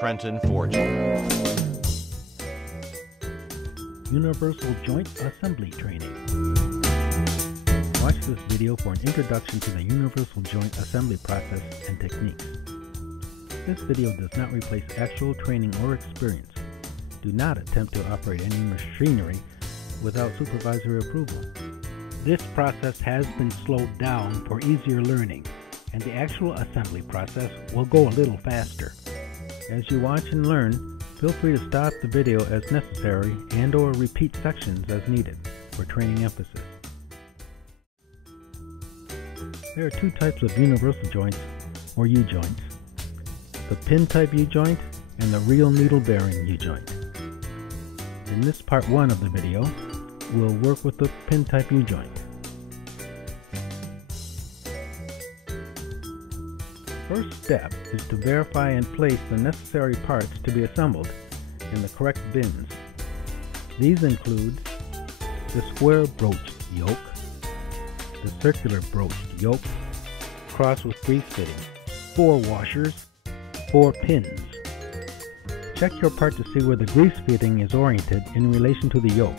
Trenton Forge. Universal Joint Assembly Training. Watch this video for an introduction to the universal joint assembly process and techniques. This video does not replace actual training or experience. Do not attempt to operate any machinery without supervisory approval. This process has been slowed down for easier learning, and the actual assembly process will go a little faster. As you watch and learn, feel free to stop the video as necessary and/or repeat sections as needed for training emphasis. There are two types of universal joints, or U-joints: the pin-type U-joint and the real needle-bearing U-joint. In this part 1 of the video, we'll work with the pin-type U-joint. First step is to verify and place the necessary parts to be assembled in the correct bins. These include the square broached yoke, the circular broached yoke, cross with grease fitting, 4 washers, 4 pins. Check your part to see where the grease fitting is oriented in relation to the yoke.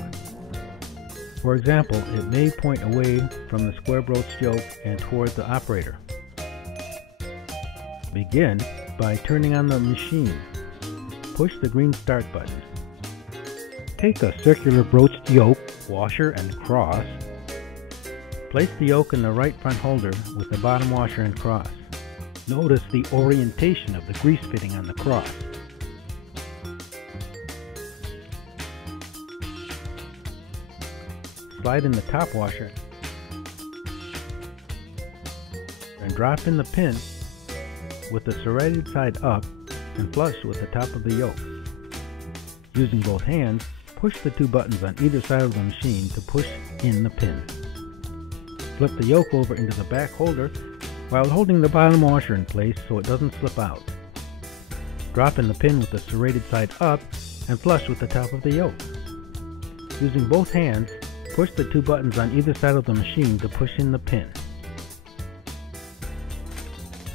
For example, it may point away from the square broached yoke and toward the operator. Begin by turning on the machine. Push the green start button. Take a circular broached yoke, washer, and cross. Place the yoke in the right front holder with the bottom washer and cross. Notice the orientation of the grease fitting on the cross. Slide in the top washer and drop in the pin with the serrated side up and flush with the top of the yoke. Using both hands, push the 2 buttons on either side of the machine to push in the pin. Flip the yoke over into the back holder while holding the bottom washer in place so it doesn't slip out. Drop in the pin with the serrated side up and flush with the top of the yoke. Using both hands, push the 2 buttons on either side of the machine to push in the pin.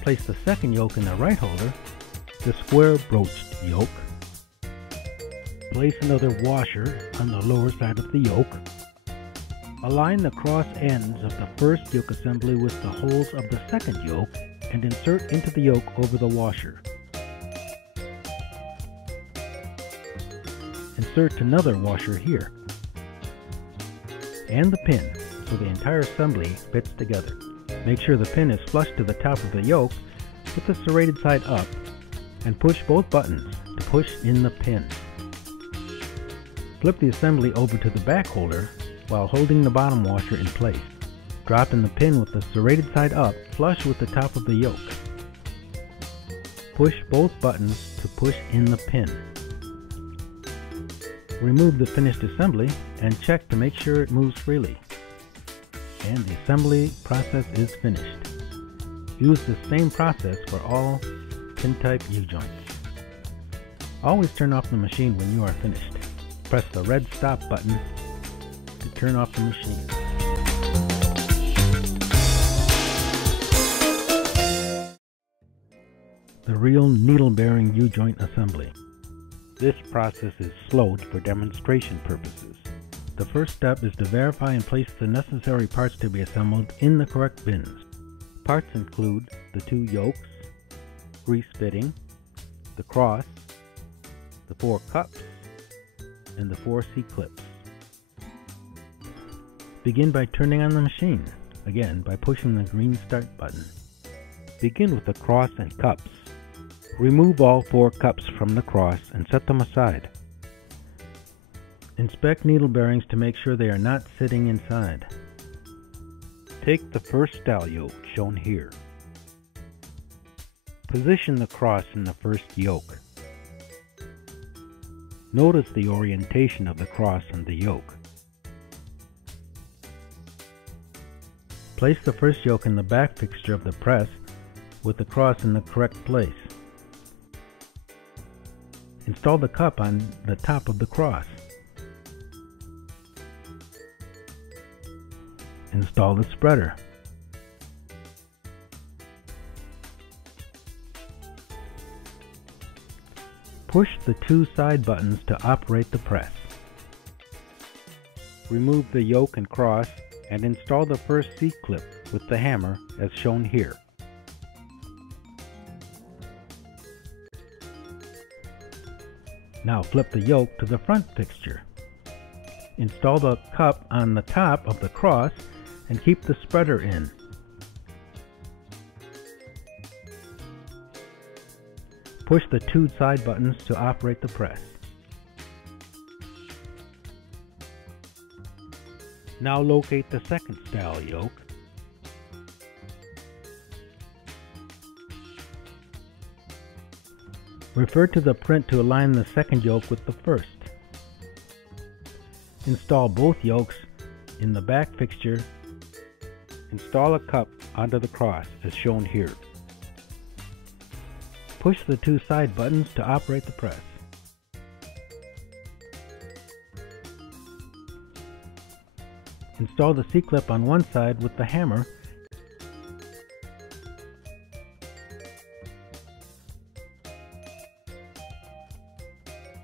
Place the second yoke in the right holder, the square broached yoke. Place another washer on the lower side of the yoke. Align the cross ends of the first yoke assembly with the holes of the second yoke and insert into the yoke over the washer. Insert another washer here and the pin so the entire assembly fits together. Make sure the pin is flush to the top of the yoke with the serrated side up and push both buttons to push in the pin. Flip the assembly over to the back holder while holding the bottom washer in place. Drop in the pin with the serrated side up flush with the top of the yoke. Push both buttons to push in the pin. Remove the finished assembly and check to make sure it moves freely. And the assembly process is finished. Use the same process for all pin-type U-joints. Always turn off the machine when you are finished. Press the red stop button to turn off the machine. The real needle-bearing U-joint assembly. This process is slowed for demonstration purposes. The first step is to verify and place the necessary parts to be assembled in the correct bins. Parts include the 2 yokes, grease fitting, the cross, the 4 cups, and the 4 C-clips. Begin by turning on the machine, again by pushing the green start button. Begin with the cross and cups. Remove all 4 cups from the cross and set them aside. Inspect needle bearings to make sure they are not sitting inside. Take the first dowel yoke shown here. Position the cross in the first yoke. Notice the orientation of the cross and the yoke. Place the first yoke in the back fixture of the press with the cross in the correct place. Install the cup on the top of the cross. Install the spreader. Push the two side buttons to operate the press. Remove the yoke and cross and install the first C-clip with the hammer as shown here. Now flip the yoke to the front fixture. Install the cup on the top of the cross and keep the spreader in. Push the two side buttons to operate the press. Now locate the second style yoke. Refer to the print to align the second yoke with the first. Install both yokes in the back fixture. Install a cup onto the cross as shown here. Push the two side buttons to operate the press. Install the C-clip on one side with the hammer.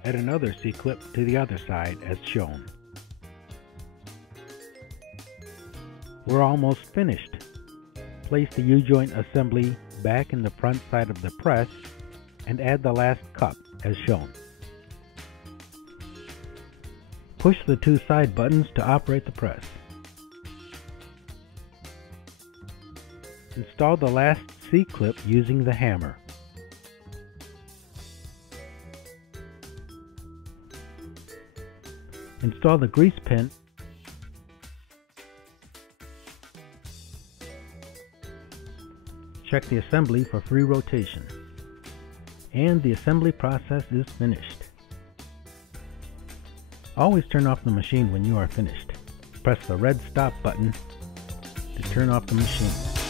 Add another C-clip to the other side as shown. We're almost finished. Place the U-joint assembly back in the front side of the press and add the last cup as shown. Push the two side buttons to operate the press. Install the last C-clip using the hammer. Install the grease pen. Check the assembly for free rotation. And the assembly process is finished. Always turn off the machine when you are finished. Press the red stop button to turn off the machine.